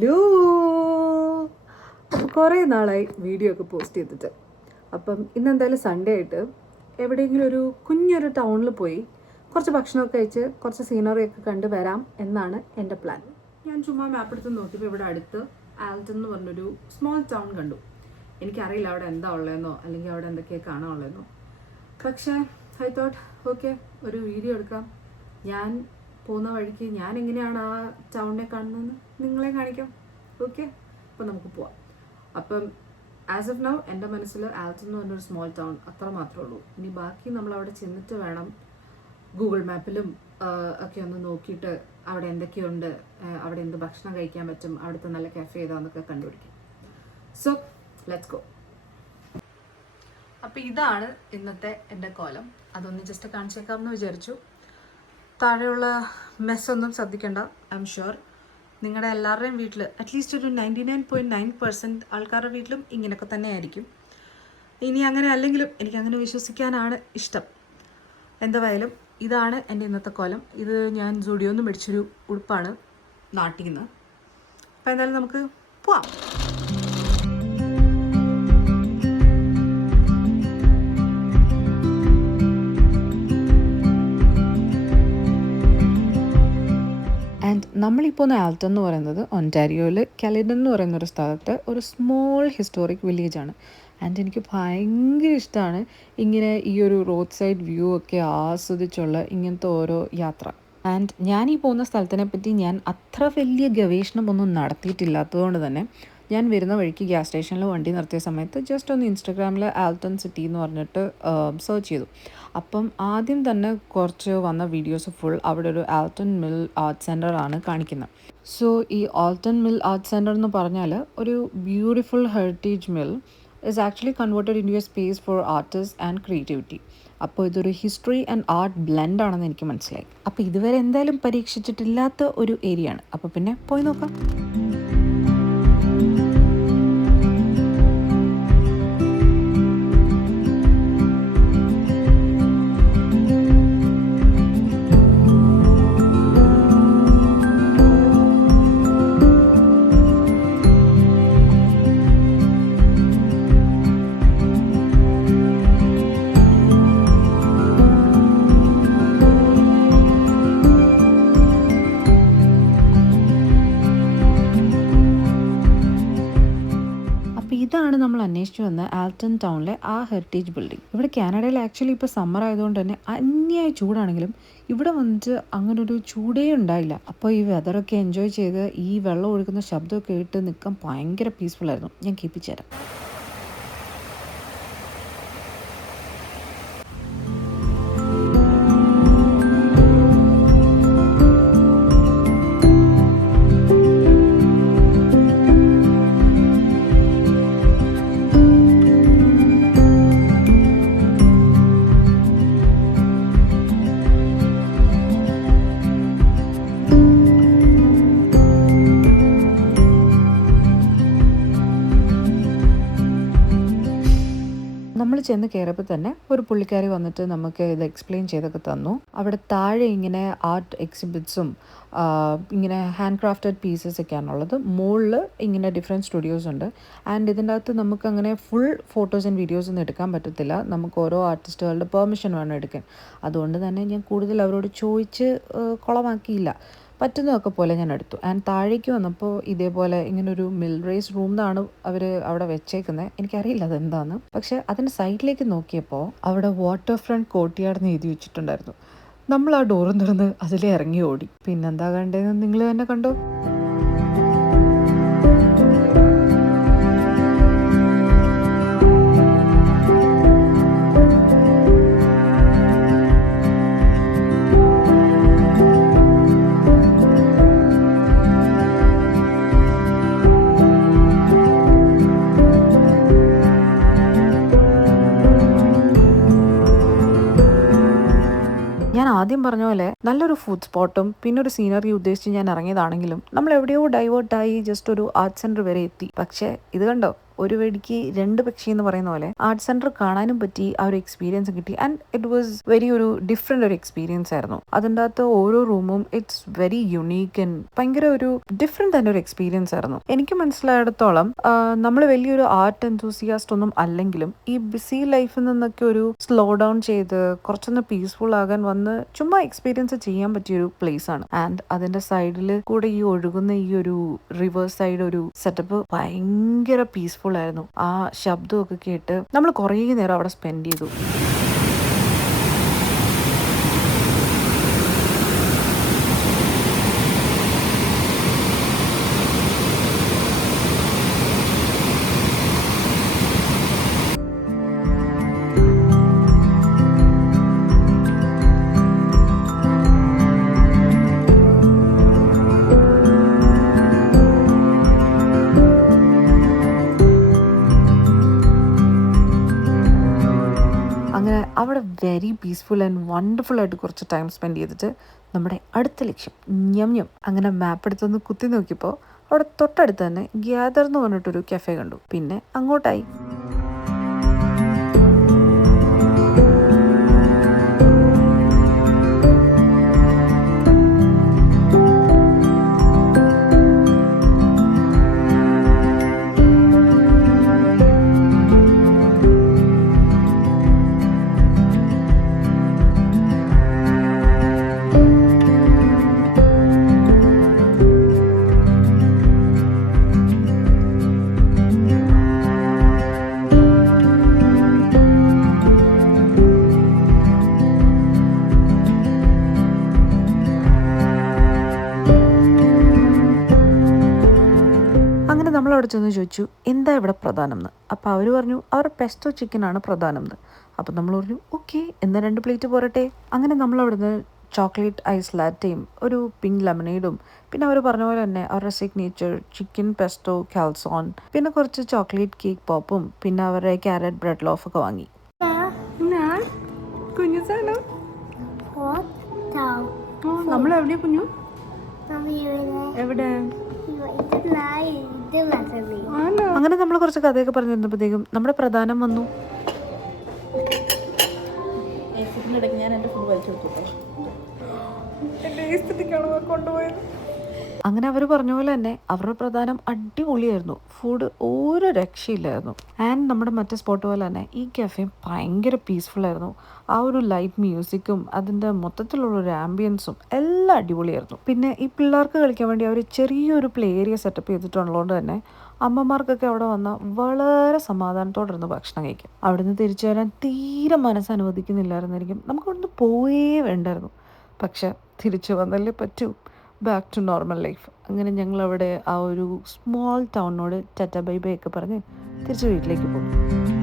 Hello. അപ്പോൾ കുറേ നാളായി വീഡിയോ ഒക്കെ പോസ്റ്റ് ചെയ്തിട്ട്. അപ്പം ഇന്നെന്തായാലും സൺഡേ ആയിട്ട് എവിടെയെങ്കിലും ഒരു കുഞ്ഞൊരു ടൗണിൽ പോയി കുറച്ച് ഭക്ഷണമൊക്കെ കഴിച്ച് കുറച്ച് സീനറി ഒക്കെ കണ്ട് വരാം എന്നാണ് എൻ്റെ പ്ലാൻ. ഞാൻ ചുമ്മാ മാപ്പ് എടുത്ത് നോക്കിയപ്പോൾ ഇവിടെ അടുത്ത് ആൽട്ടൺ എന്ന് പറഞ്ഞൊരു സ്മോൾ ടൗൺ കണ്ടു. എനിക്കറിയില്ല അവിടെ എന്താ ഉള്ളതെന്നോ അല്ലെങ്കിൽ അവിടെ എന്തൊക്കെയാണ് കാണാനുള്ളതെന്നോ. പക്ഷേ ഐ തോട്ട് ഓക്കെ, ഒരു വീഡിയോ എടുക്കാം. ഞാൻ പോകുന്ന വഴിക്ക് ഞാൻ എങ്ങനെയാണ് ആ ടൗണിനെ കാണുന്നതെന്ന് നിങ്ങളെ കാണിക്കാം. ഓക്കെ, അപ്പം നമുക്ക് പോവാം. അപ്പം ആസ് ഓഫ് നൗ എൻ്റെ മനസ്സിൽ ആൽട്ടൺ എന്ന് പറഞ്ഞൊരു സ്മോൾ ടൗൺ അത്ര മാത്രമേ ഉള്ളൂ. ഇനി ബാക്കി നമ്മൾ അവിടെ ചെന്നിട്ട് വേണം ഗൂഗിൾ മാപ്പിലും ഒക്കെ ഒന്ന് നോക്കിയിട്ട് അവിടെ എന്തൊക്കെയുണ്ട്, അവിടെ എന്ത് ഭക്ഷണം കഴിക്കാൻ പറ്റും, അവിടുത്തെ നല്ല കഫേ ഏതാന്നൊക്കെ കണ്ടുപിടിക്കും. So let's go. അപ്പോൾ ഇതാണ് ഇന്നത്തെ എൻ്റെ കോലം. അതൊന്ന് ജസ്റ്റ് കാണിച്ചേക്കാമെന്ന് വിചാരിച്ചു. താഴെയുള്ള മെസ്സൊന്നും ശ്രദ്ധിക്കേണ്ട. ഐ എം ഷുവർ നിങ്ങളുടെ എല്ലാവരുടെയും വീട്ടിൽ അറ്റ്ലീസ്റ്റ് ഒരു 99.9% ആൾക്കാരുടെ വീട്ടിലും ഇങ്ങനെയൊക്കെ തന്നെ ആയിരിക്കും. ഇനി അങ്ങനെ അല്ലെങ്കിലും എനിക്കങ്ങനെ വിശ്വസിക്കാനാണ് ഇഷ്ടം. എന്തായാലും ഇതാണ് എൻ്റെ ഇന്നത്തെ കോലം. ഇത് ഞാൻ സുഡിയോന്ന് മേടിച്ചൊരു ഉടുപ്പാണ് നാട്ടിൽ നിന്ന്. അപ്പോൾ എന്തായാലും നമുക്ക് പോവാം. ആൻഡ് നമ്മളിപ്പോൾ ഒന്ന് ആൽട്ടൺ എന്ന് പറയുന്നത് ഒൻറ്റാരിയോയിൽ കാലിഡൻ എന്ന് പറയുന്നൊരു സ്ഥലത്ത് ഒരു സ്മോൾ ഹിസ്റ്റോറിക് വില്ലേജാണ്. ആൻഡ് എനിക്ക് ഭയങ്കര ഇഷ്ടമാണ് ഇങ്ങനെ ഈ ഒരു റോഡ് സൈഡ് വ്യൂ ഒക്കെ ആസ്വദിച്ചുള്ള ഇങ്ങനത്തെ ഓരോ യാത്ര. ആൻഡ് ഞാൻ ഈ പോകുന്ന സ്ഥലത്തിനെ പറ്റി ഞാൻ അത്ര വലിയ ഗവേഷണമൊന്നും നടത്തിയിട്ടില്ലാത്തതുകൊണ്ട് തന്നെ ഞാൻ വരുന്ന വഴിക്ക് ഗ്യാസ് സ്റ്റേഷനിൽ വണ്ടി നിർത്തിയ സമയത്ത് ജസ്റ്റ് ഒന്ന് ഇൻസ്റ്റഗ്രാമിൽ ആൽട്ടൺ സിറ്റി എന്ന് പറഞ്ഞിട്ട് സെർച്ച് ചെയ്തു. അപ്പം ആദ്യം തന്നെ കുറച്ച് വന്ന വീഡിയോസ് ഫുൾ അവിടെ ഒരു ആൽട്ടൺ മിൽ ആർട്ട് സെൻറ്ററാണ് കാണിക്കുന്നത്. സോ ഈ ആൽട്ടൺ മിൽ ആർട്ട് സെൻറ്റർ എന്ന് പറഞ്ഞാൽ ഒരു beautiful heritage mill is actually converted into a space for artists and creativity. അപ്പോൾ ഇതൊരു ഹിസ്റ്ററി ആൻഡ് ആർട്ട് ബ്ലെൻഡ് ആണെന്ന് എനിക്ക് മനസ്സിലായി. അപ്പോൾ ഇതുവരെ എന്തായാലും പരീക്ഷിച്ചിട്ടില്ലാത്ത ഒരു ഏരിയ ആണ്. അപ്പോൾ പിന്നെ പോയി നോക്കാം. ഇതാണ് നമ്മൾ അന്വേഷിച്ചു വന്ന ആൽട്ടൺ ടൗണിലെ ആ ഹെറിറ്റേജ് ബിൽഡിംഗ്. ഇവിടെ കാനഡയിൽ ആക്ച്വലി ഇപ്പോൾ സമ്മർ ആയതുകൊണ്ട് തന്നെ അന്യായ ചൂടാണെങ്കിലും ഇവിടെ വന്നിട്ട് അങ്ങനൊരു ചൂടേ ഉണ്ടായില്ല. അപ്പോൾ ഈ വെതറൊക്കെ എൻജോയ് ചെയ്ത് ഈ വെള്ളം ഒഴുകുന്ന ശബ്ദമൊക്കെ കേട്ട് നിൽക്കാൻ ഭയങ്കര പീസ്ഫുൾ ആയിരുന്നു. ഞാൻ കേൾപ്പിച്ചു തരാം. നമ്മൾ ചെന്ന് കയറിയപ്പോൾ തന്നെ ഒരു പുള്ളിക്കാരി വന്നിട്ട് നമുക്ക് ഇത് എക്സ്പ്ലെയിൻ ചെയ്തൊക്കെ തന്നു. അവിടെ താഴെ ഇങ്ങനെ ആർട്ട് എക്സിബിറ്റ്സും ഇങ്ങനെ ഹാൻഡ് ക്രാഫ്റ്റഡ് പീസസ് ഒക്കെയാണുള്ളത്. മുകളിൽ ഇങ്ങനെ ഡിഫറെൻറ്റ് സ്റ്റുഡിയോസ് ഉണ്ട്. ആൻഡ് ഇതിൻ്റെ അകത്ത് നമുക്കങ്ങനെ ഫുൾ ഫോട്ടോസ് ആൻഡ് വീഡിയോസ് ഒന്നും എടുക്കാൻ പറ്റത്തില്ല. നമുക്ക് ഓരോ ആർട്ടിസ്റ്റുകളുടെ പെർമിഷൻ വേണം എടുക്കാൻ. അതുകൊണ്ട് തന്നെ ഞാൻ കൂടുതൽ അവരോട് ചോദിച്ച് കുളമാക്കിയില്ല. പറ്റുന്നതൊക്കെ പോലെ ഞാൻ എടുത്തു. ആൻഡ് താഴേക്ക് വന്നപ്പോൾ ഇതേപോലെ ഇങ്ങനൊരു മിൽ റേസ് റൂം എന്നാണ് അവർ അവിടെ വെച്ചേക്കുന്നത്. എനിക്കറിയില്ല അതെന്താന്ന്. പക്ഷെ അതിൻ്റെ സൈഡിലേക്ക് നോക്കിയപ്പോൾ അവിടെ വാട്ടർ ഫ്രണ്ട് കോർട്ട്യാർഡ് എന്ന് എഴുതി വെച്ചിട്ടുണ്ടായിരുന്നു. നമ്മൾ ആ ഡോറും തുറന്ന് അതിലേ ഇറങ്ങി ഓടി. പിന്നെന്താ കണ്ടതെന്ന് നിങ്ങൾ തന്നെ കണ്ടോ. ഞാൻ ആദ്യം പറഞ്ഞ പോലെ നല്ലൊരു ഫുഡ് സ്പോട്ടും പിന്നെ ഒരു സീനറി ഉദ്ദേശിച്ച് ഞാൻ ഇറങ്ങിയതാണെങ്കിലും നമ്മൾ എവിടെയോ ഡൈവേർട്ടായി ജസ്റ്റ് ഒരു ആർട്ട് സെൻറ്റർ വരെ എത്തി. പക്ഷേ ഇത് കണ്ടോ, ഒരു വെടിക്ക് രണ്ട് പക്ഷി എന്ന് പറയുന്ന പോലെ ആർട്ട് സെന്റർ കാണാനും പറ്റി, ആ ഒരു എക്സ്പീരിയൻസ് കിട്ടി. ആൻഡ് ഇറ്റ് വാസ് വെരി ഒരു ഡിഫറെന്റ് ഒരു എക്സ്പീരിയൻസ് ആയിരുന്നു. അതിൻ്റെ അകത്ത് ഓരോ റൂമും ഇറ്റ്സ് വെരി യുണീക്ക് ആൻഡ് ഭയങ്കര ഒരു ഡിഫറെന്റ് തന്നെ ഒരു എക്സ്പീരിയൻസ് ആയിരുന്നു. എനിക്ക് മനസ്സിലായിടത്തോളം നമ്മൾ വലിയൊരു ആർട്ട് എന്തൂസിയാസ്റ്റ് ഒന്നും അല്ലെങ്കിലും ഈ ബിസി ലൈഫിൽ നിന്നൊക്കെ ഒരു സ്ലോ ഡൗൺ ചെയ്ത് കുറച്ചൊന്ന് പീസ്ഫുൾ ആകാൻ വന്ന് ചുമ്മാ എക്സ്പീരിയൻസ് ചെയ്യാൻ പറ്റിയൊരു പ്ലേസ് ആണ്. ആൻഡ് അതിന്റെ സൈഡിൽ കൂടെ ഈ ഒഴുകുന്ന ഈ ഒരു റിവർ സൈഡ് ഒരു സെറ്റപ്പ് ഭയങ്കര പീസ്ഫുൾ ആയിരുന്നു. ആ ശബ്ദമൊക്കെ കേട്ട് നമ്മൾ കുറേ നേരം അവിടെ സ്പെൻഡ് ചെയ്തു. അങ്ങനെ അവിടെ വെരി പീസ്ഫുൾ ആൻഡ് വണ്ടർഫുൾ ആയിട്ട് കുറച്ച് ടൈം സ്പെൻഡ് ചെയ്തിട്ട് നമ്മുടെ അടുത്ത ലക്ഷ്യം ഞം അങ്ങനെ മാപ്പ് എടുത്തൊന്ന് കുത്തി നോക്കിയപ്പോൾ അവിടെ തൊട്ടടുത്ത് തന്നെ ഗ്യാദർ എന്ന് പറഞ്ഞിട്ടൊരു കഫേ കണ്ടു. പിന്നെ അങ്ങോട്ടായി. അങ്ങനെ നമ്മളവിടെ ചെന്ന് ചോദിച്ചു എന്താ ഇവിടെ പ്രധാനം എന്ന്. അപ്പോൾ അവർ പറഞ്ഞു അവരുടെ പെസ്റ്റോ ചിക്കനാണ് പ്രധാനം എന്ന്. അപ്പോൾ നമ്മൾ പറഞ്ഞു ഓക്കെ, എന്നാൽ 2 പ്ലേറ്റ് പോരട്ടെ. അങ്ങനെ നമ്മളവിടുന്ന് ചോക്ലേറ്റ് ഐസ് ലാറ്റയും ഒരു പിങ്ക് ലെമനേഡും പിന്നെ അവർ പറഞ്ഞ പോലെ തന്നെ അവരുടെ സിഗ്നേച്ചർ ചിക്കൻ പെസ്റ്റോ കാൽസോൺ പിന്നെ കുറച്ച് ചോക്ലേറ്റ് കേക്ക് പോപ്പും പിന്നെ അവരുടെ ക്യാരറ്റ് ബ്രെഡ് ലോഫൊക്കെ വാങ്ങി. കുഞ്ഞു സാധനം നമ്മൾ എവിടെയാ കുഞ്ഞു? എവിടെ? അങ്ങനെ നമ്മൾ കുറച്ച് കഥയൊക്കെ പറഞ്ഞിരുന്നപ്പോഴത്തേക്കും നമ്മുടെ പ്രധാനം വന്നു. അങ്ങനെ അവർ പറഞ്ഞ പോലെ തന്നെ അവരുടെ പ്രധാനം അടിപൊളിയായിരുന്നു. ഫുഡ് ഒരു രക്ഷയില്ലായിരുന്നു. ആൻഡ് നമ്മുടെ മറ്റേ സ്പോട്ട് പോലെ തന്നെ ഈ കഫേ ഭയങ്കര പീസ്ഫുൾ ആയിരുന്നു. ആ ഒരു ലൈറ്റ് മ്യൂസിക്കും അതിൻ്റെ മൊത്തത്തിലുള്ള ഒരു ആംബിയൻസും എല്ലാം അടിപൊളിയായിരുന്നു. പിന്നെ ഈ പിള്ളേർക്ക് കളിക്കാൻ വേണ്ടി അവർ ചെറിയൊരു പ്ലേ ഏരിയ സെറ്റപ്പ് ചെയ്തിട്ടുള്ളതുകൊണ്ട് തന്നെ അമ്മമാർക്കൊക്കെ അവിടെ വന്നാൽ വളരെ സമാധാനത്തോടെ ഇരുന്ന് ഭക്ഷണം കഴിക്കും. അവിടെ നിന്ന് തിരിച്ചു വരാൻ തീരെ മനസ്സനുവദിക്കുന്നില്ലായിരുന്നായിരിക്കും. നമുക്ക് അവിടുന്ന് പോയേ വേണ്ടായിരുന്നു. പക്ഷെ തിരിച്ചു വന്നല്ലേ പറ്റൂ. Back to normal life. അങ്ങനെ ഞങ്ങളവിടെ ആ ഒരു സ്മോൾ ടൗണിനോട് ടാറ്റ ബൈ ബൈ ഒക്കെ പറഞ്ഞ് തിരിച്ച് വീട്ടിലേക്ക് പോകും.